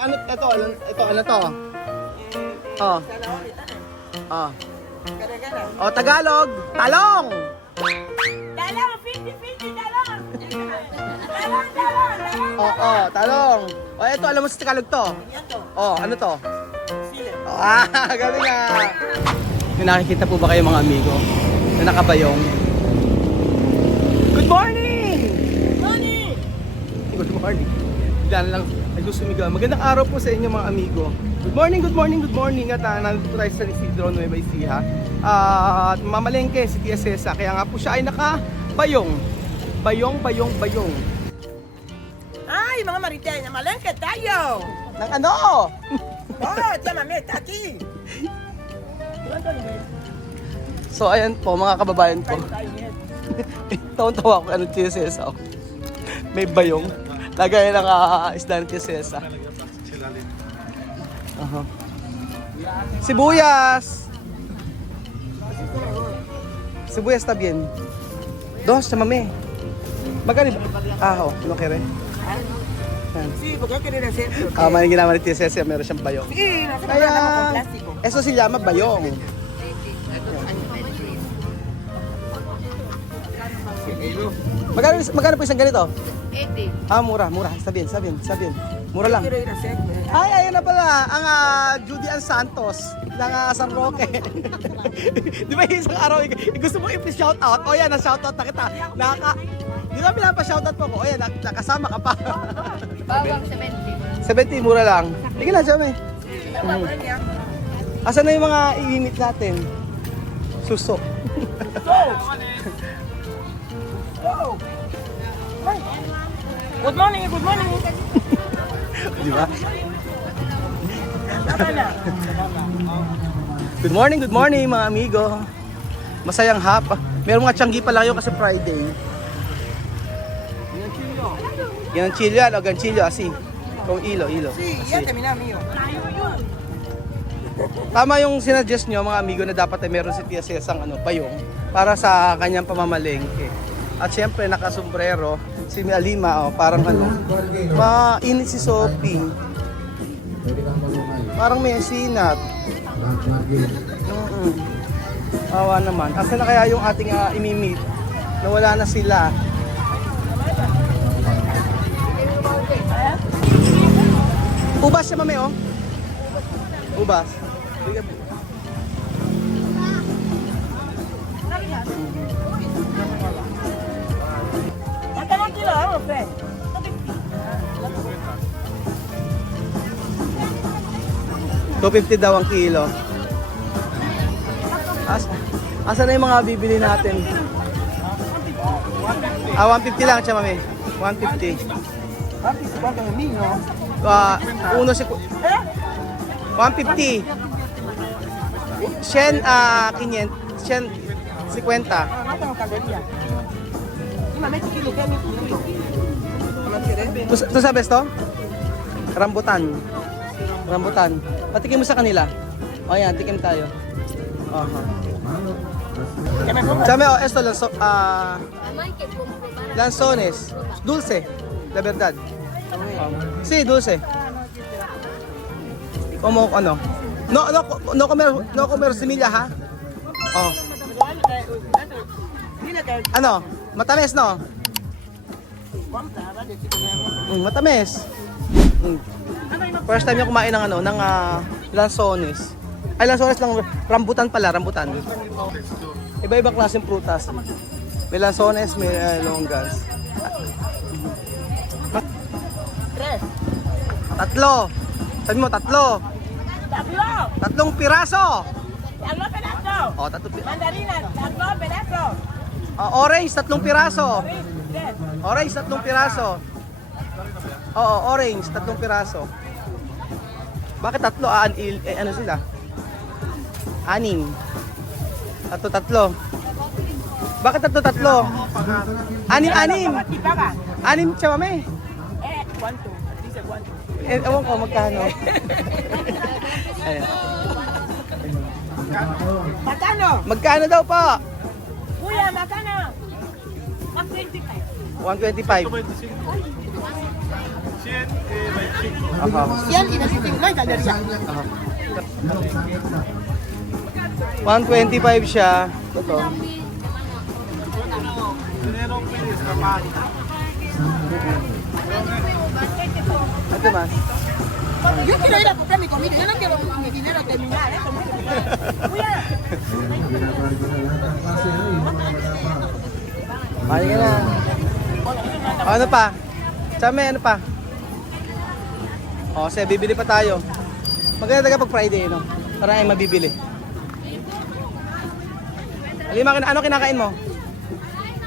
Ano to? Oh. Oh. Oh, Tagalog. Talong. Talong, 50-50, talong. Talong. Oh, talong. Oh, ito, alam mo sa Tagalog to? Oh, ano to? Sili. Oh, galing nga. May nakikita po ba kayo mga amigo na nakabayong? Good morning! Morning. Good morning. Diyan lang, ay gusto sumigaw. Magandang araw po sa inyo mga amigo. Good morning, good morning, good morning. At nandito tayo sa Isidro, Nueva Ecija. At mamalengke si Tia Cesa. Kaya nga po siya ay nakabayong. Bayong. Ay, mga Marites, namalengke tayo. Nang ano? Oh, llámame, Tati. So ayan po mga kababayan ko. Taon-tawa ko ano Tia Cesa. May bayong. Lagay ng isda ng Tia Cesa. Sibuyas. Sibuyas está bien. Dos, chamame. Magkano ba? Oh, no quiere. Sí, porque yo quería hacer. May ginawa ni Tia Cesa, meron siyang bayong. Sí, nosotros Kaya, andamos con plástico. eso se llama bayong. Magkano po isang ganito? 80. Mura. Sabihin. Mura lang. Quiero ir a hacer. Ay, ayun na pala, ang Judy Ann Santos ng San Roque. Di ba isang araw, gusto mo i-shoutout? O yan, na-shoutout na kita. Di ba pinapa-shoutout po ko? O yan, nakasama ka pa. Bawang 70. 70, mura lang. Sige na, Jame. Asan na yung mga i-limit natin? Suso. Good morning. Di ba? Tama na. Good morning mga amigo. Masayang hap. Meron mga tiyanggi pa lang yun kasi Friday. Yan ang chilyo, ganchilyo, asi. Kung ilo. Sí, Asi. ya terminamos, mío. Tama yung sinuggest nyo mga amigo na dapat ay meron si Tia Cesang bayong para sa kanyang pamamalengke. At syempre nakasombrero si Alima, parang mainit si Sophie. Parang may sinat. Awa naman. Asa na kaya yung ating imimit? Nawala na sila. Ubas siya mami Ubas. ¿Cuántos kilos vamos, Fred? 250 daw ang kilo. Asa na yung mga bibili natin? 150 lang siya mami. 150. ¿Cuánto de mí, no? Uno si 150. Shen 500. Shen 50. No tengo calorías. Dime, chiquillo, ¿qué es mi kilo? ¿No quieres? ¿Tú sabes to? Rambutan. Patikim mo sa kanila. O yan, tikim tayo. ¿Qué me pongo? Sabi esto Amay, que compro para. lanzones. Dulce. La verdad. Sí, dulce. Como ano? No comer semilla ha? Oh. Dile que Ano? Matamis no? Matamis. First time yung kumain ng ng lanzones. Ay, lanzones lang, rambutan pala. Iba-ibang klaseng prutas. May lanzones, may longgas. 3. Tatlo. Sabi mo, tatlo. ¡Tatlo! Tatlong piraso. ¡Tatlo pedazo! O, tatlong piraso. Mandarina, ¡tatlo pedazo! Orange, tatlong piraso. Tres. Orange, tatlong piraso. Oo, orange, tatlong piraso. Bakit tatlo? Ano sila? 6. Tatlo. Bakit tatlo? 6. ¿Y paga? 6 siya, mami. ¿Cuánto? Dice cuánto. Ewan ko, magkano. Ayan. ¡Macano! Magkano daw po? ¡Kuya, macano! 125. 125. Aha. Yan, inasiting mo, galerya. 125 siya. Ito. Ito mas. Yo quiero ir a comprar mi comida, yo no quiero mi dinero terminar, como que Kuya! Kaya ka na. Ano pa? Chame, ano pa? O, sige, bibili pa tayo. Maganda talaga pag Friday, no? Para ay mabibili. Alima, ano kinakain mo?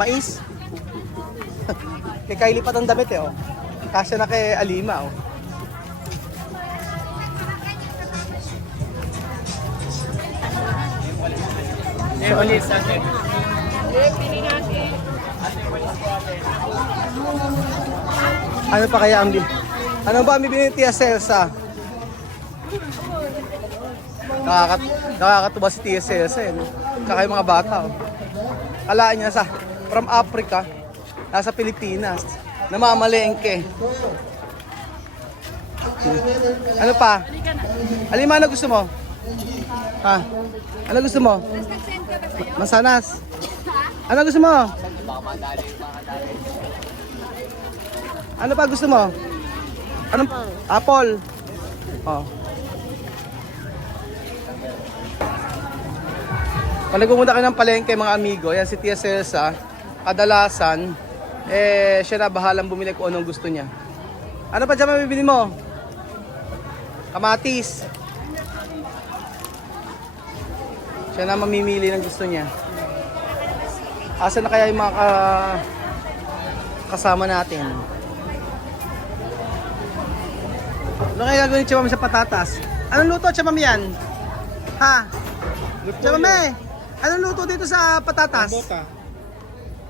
Mais? Kay Kylie pa tong damit eh, oh. Kasya na kay Alima, oh. Ano pa kaya ang ano ba ang bibili ni Tia Celsa? Nakakatuwa si Tia Celsa eh. No? Tsaka yung mga bata. Oh. Kalaan niya from Africa, nasa Pilipinas, namamalengke. Ano pa? Alima, ano gusto mo? Ha? Ano gusto mo? Masanas. Ano gusto mo? Ano pa gusto mo? Anong apple? Oh. Pag nagpumunta kayo ng palengke mga amigo, yan si Tia Celsa, kadalasan, siya na bahalang bumili kung anong gusto niya. Ano pa dyan mabibili mo? Kamatis. Siya na mamimili ng gusto niya. Asa na kaya yung mga kasama natin? Ano kaya gagawin ni Chamame sa patatas? Anong luto, Chamame yan? Ha? Chamame, anong luto dito sa patatas? Bota.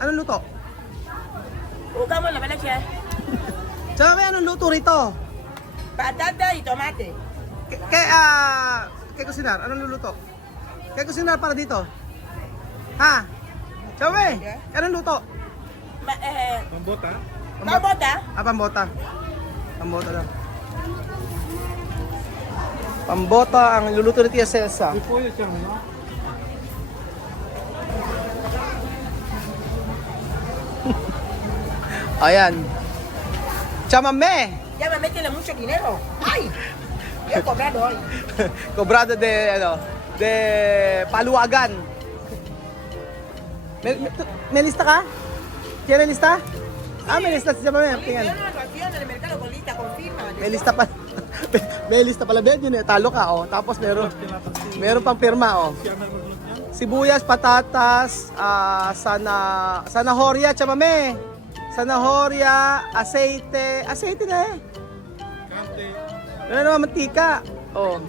Anong luto? Uga mo na pala siya. Chamame, anong luto rito? Patata y tomate. Kay Kusinar, anong luluto? Kay Kusinar para dito? Ha? Chamame, anong luto? Pambota. Mabota? Pambota. Pambota daw. Pambota ang luluto ni Tia Celsa. Repolyo siya, no? Ayan. Chamame! Ya me meten mucho dinero. ¡Ay! Yo he cobrado hoy. Cobrado de Paluagan. May lista ka? Kaya may lista? May lista si Chamame. Tingnan. Yo no confío en el mercado bolita, confirma. May lista pa. May lista pala ba yun eh. Talo ka, oh. Tapos meron pang pirma, oh. Siya na maglulot niya. Sibuyas, patatas, zanahoria, Chamame. Zanahoria, aceite. Aceite na eh. Kante. Ano naman, mantika. Oh.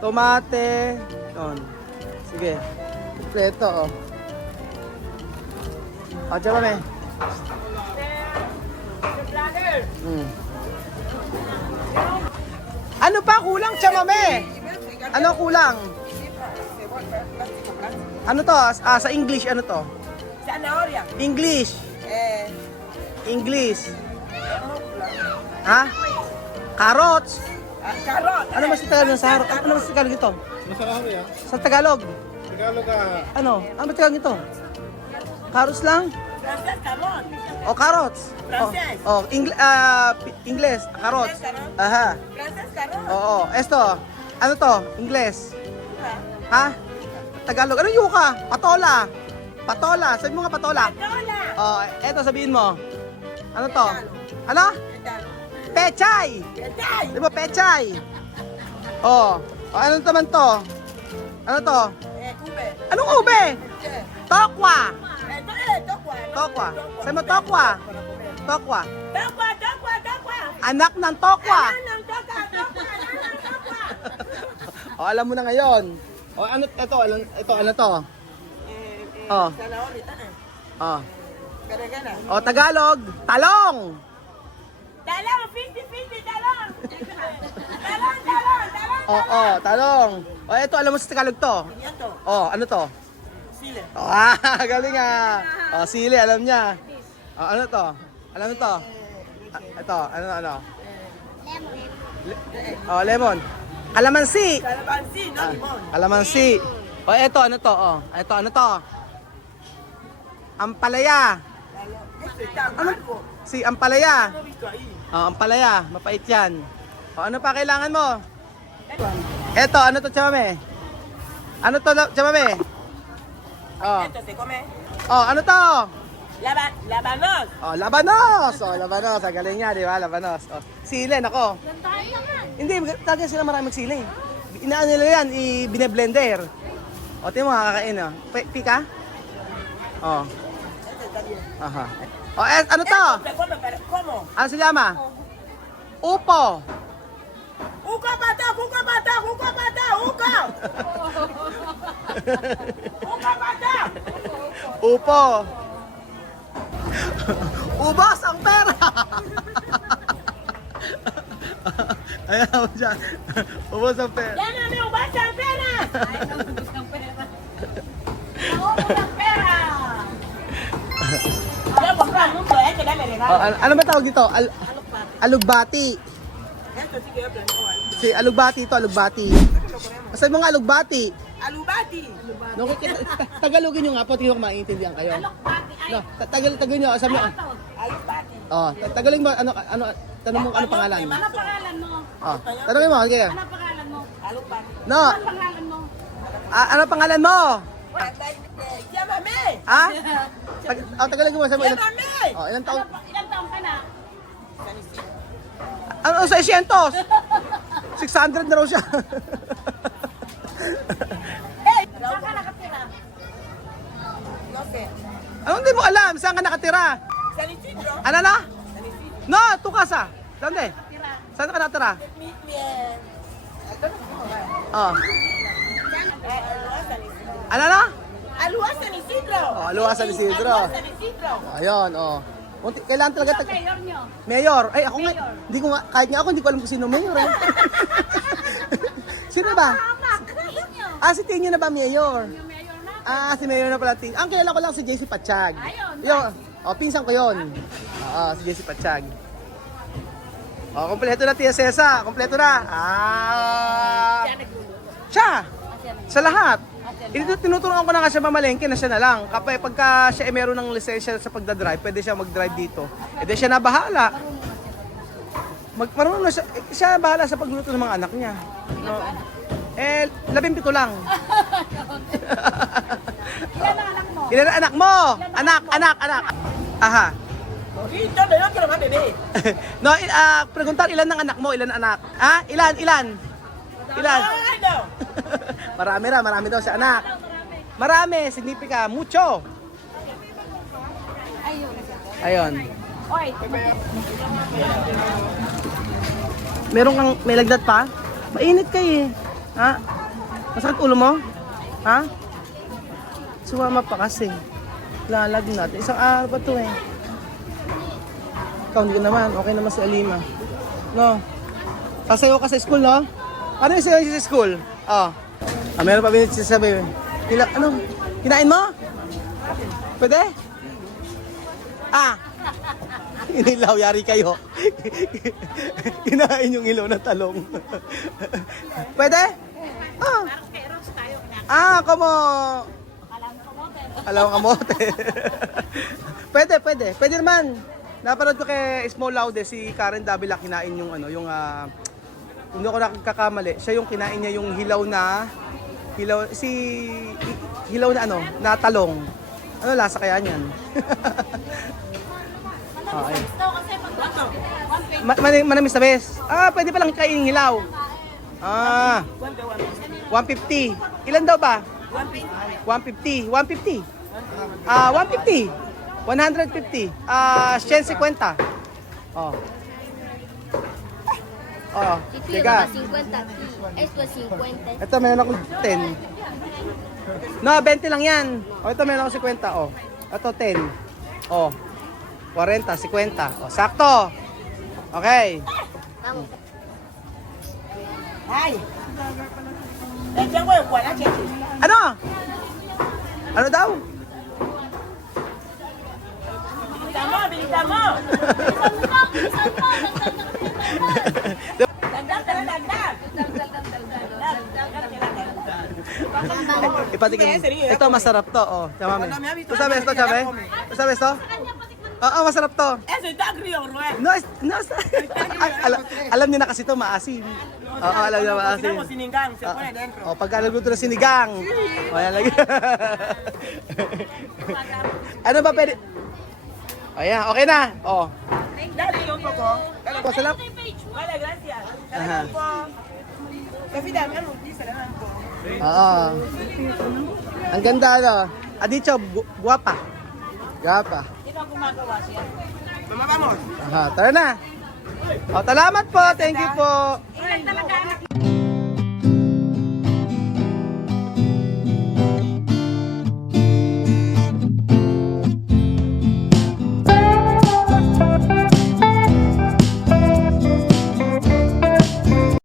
Tomate. Yun. Sige. Kompleto, oh. Chamame. Ano pa kulang, Chamame? Ano kulang? Ano to? Sa English, ano to? Zanahoria. English. English. Ha? Carrots. Carrot. Ano mas Tagalog ng sa Ano mas Tagalog ito? Masarap yan. Sa Tagalog. Tagalog ka. Ano? Ano ba Tagalog ito? Carrots lang? Francés, carrot. O carrots? Francés. English, carrots. Carrots. Aha. Francés, carrot. Oo. Esto. Ano to? English. Ha? Tagalog. Ano yuka? Patola. Patola. Sabi mo nga patola. Hola. Oh, eto sabihin mo. Ano to? Ano? ¿Qué tal? Pechay. ¿Qué tal? Di ba pechay? Oh. Ano naman to? Ano to? Ube. Anong ube? Tokwa. Tokwa. Tokwa. Sabi mo tokwa. Tokwa. Tokwa, tokwa, tokwa. Anak ng tokwa. Anong tokwa, tokwa, anong tokwa. O, alam mo na ngayon. O, ano ano to? Oh. Zanahoria. Oh. Berenjena. O, Tagalog, talong. Talong, 50-50, talong. Talong, talong, talong. Oo, talong. O, ito, alam mo sa Tagalog to? Pimiento. O, ano to? Sile. Galing ah. O, sili, alam niya. O, ano to? Alam mo to? Ito, ano? Oh, lemon. Kalamansi. Kalamansi, no limon. Kalamansi. O, ito, ano to? Oh, ito, ano to? Ampalaya. Ano? Si Ampalaya. Oh, Ampalaya. Mapait yan. O, ano pa kailangan mo? Ito, ano to, chamame? Ano to, chamame? Oh. Ito se come. Oh, ano to? Labanos. Oh, labanos. Oh, labanos. Ang galing niya, di ba? Labanos. Oh, sili, nako. Hindi, talaga sila maraming sili. Inaano nila yan, bine-blender. O, tingnan mo, kakain, oh. Pika? Oh. Aha. O, ano to? Se come per como. Ano se llama? Upo. Uka bata, uka bata, uka bata, uka. Uka bata. Upo. Ubos ang pera. Ayan mo dyan. Ubos ang pera. Yan na may ubas ang pera. Ay, naubos ng pera. Naubos ang pera. Yan, wag ka, nung doon, kaya may regalo. Oh, ano ba tawag dito? Alugbati. Ito, sige, plan ko. Si alugbati ito, alugbati. Sabi mo nga alugbati. Alubati. No, Tagalogin nyo nga po, tingnan ko maintindihan kayo. Alokbati. Ay, No, tagalogin nyo, sabi mo. Alubati. Oh, tagalogin mo, tanong mo ano pangalan. ano pangalan mo? Oh, tanongin mo, sige. Ano pangalan mo? Alubati. No, Ano pangalan mo? ano pangalan mo? Yamame. Ha? Tagalogin mo, sabi mo. Yamame. Oh, ilang taon? Ilang taong ka na? Ano, 600? 600 na raw siya. Hey! Saan ka nakatira? No sé. Ano hindi mo alam? Saan ka nakatira? San Isidro. Ano na? No, tu casa. Dónde? Tira. Saan ka nakatira? Bien. Oh. Alua San Isidro. Ano na? Alua San Isidro. Oh, Alua San Isidro. Alua San Isidro. Ayun, oh. Kailangan talaga Ang mayor nyo. Mayor. Ay, ako nga, Mayor. hindi ko nga, kahit nga ako, hindi ko alam kung sino mayor eh. Sino ba? Tama, kayo nyo. Ah, si Tinyo na ba mayor? Yung mayor na. Ah, si mayor na pala Tinyo. Ang kilala ko lang si JC Patsyag. Ayun. Yung, oh, pinsan ko yun. Oo, si JC Patsyag. Oh, kompleto na Tia Cesa. Kompleto na. Ah, siya. Sa lahat. Tinuturuan ko na nga siya mamalengke na siya na lang. Kapag pagka siya meron ng lisensya sa pagdadrive, pwede siya mag-drive dito. E di siya na bahala. Marunong na siya, siya bahala sa pagluto ng mga anak niya. No. 17 lang. Ilan ang anak mo? Ilan ang anak mo? Anak. Aha. Dito, na lang ka naman, bebe. No, preguntar ilan ang anak mo? Ilan ang anak? Ha? Ilan? Ilan? Ano? Marami daw sa anak. Marami, significa mucho. Ayun. Ayun. Oy, Meron kang may lagdat pa? Mainit kayo eh. Ha? Masakit ulo mo? Ha? Sumama pa kasi. Lalagnat. Isang araw pa to eh. Ikaw hindi ko naman. Okay naman si Alima. No? Sasayaw ka sa school, no? Ano yung sayaw sa school? Oh. Meron pa binit sabi. Ano? Kinain mo? Pwede? Ah! Inilaw, yari kayo. Kinain yung ilaw na talong. Pwede? Ah. Como... Alam kamote. Pwede. Pwede naman. Napanood ko kay Small Laude, si Karen Davila kinain yung hindi ako nakakakamali. Siya yung kinain niya yung hilaw na na talong. Ano lasa kaya niyan? Okay. Manamis na bes. Ah, pwede palang kainin hilaw. Ah, 150. Ilan daw ba? 150. 150. 150. 150. 150. Oh. Oh, ito teka. yung 50 aquí. Esto es 50. Ito, meron ako 10. No, 20 lang yan. O, ito meron ako 50. O, ito 10. O, 40, 50. O, sakto. Okay. Vamos. Ay. Nandiyan ko yung wala, Chechi. Ano? Ano daw? Tama mo, bilisan mo. Isang po. Dagdag, tara, dagdag. Ipatikin. Ito masarap to, oh. Tama mo. Ito sabi, ito sabi. Ito sabi, ito. Oo, masarap to. Eso, ito agrio, Ruel. No, alam niyo na kasi ito maasim. Oo, alam niyo maasim. Tignan mo, sinigang, se pone dentro. O, pagka nagluto ng sinigang. O, yan lagi. Ano ba pwede? Ayan, okay na. O. Dali yung poco. Masarap. Vale, gracias. Aha. Salamat po. Kasi dami, ano, di, salamat po. Oo. Ang ganda, ano? Adicho, guwapa. Guwapa. Ito ang gumagawa siya. Vamos. Aha, tara na. O, salamat po. Thank you po. Ilan talaga anak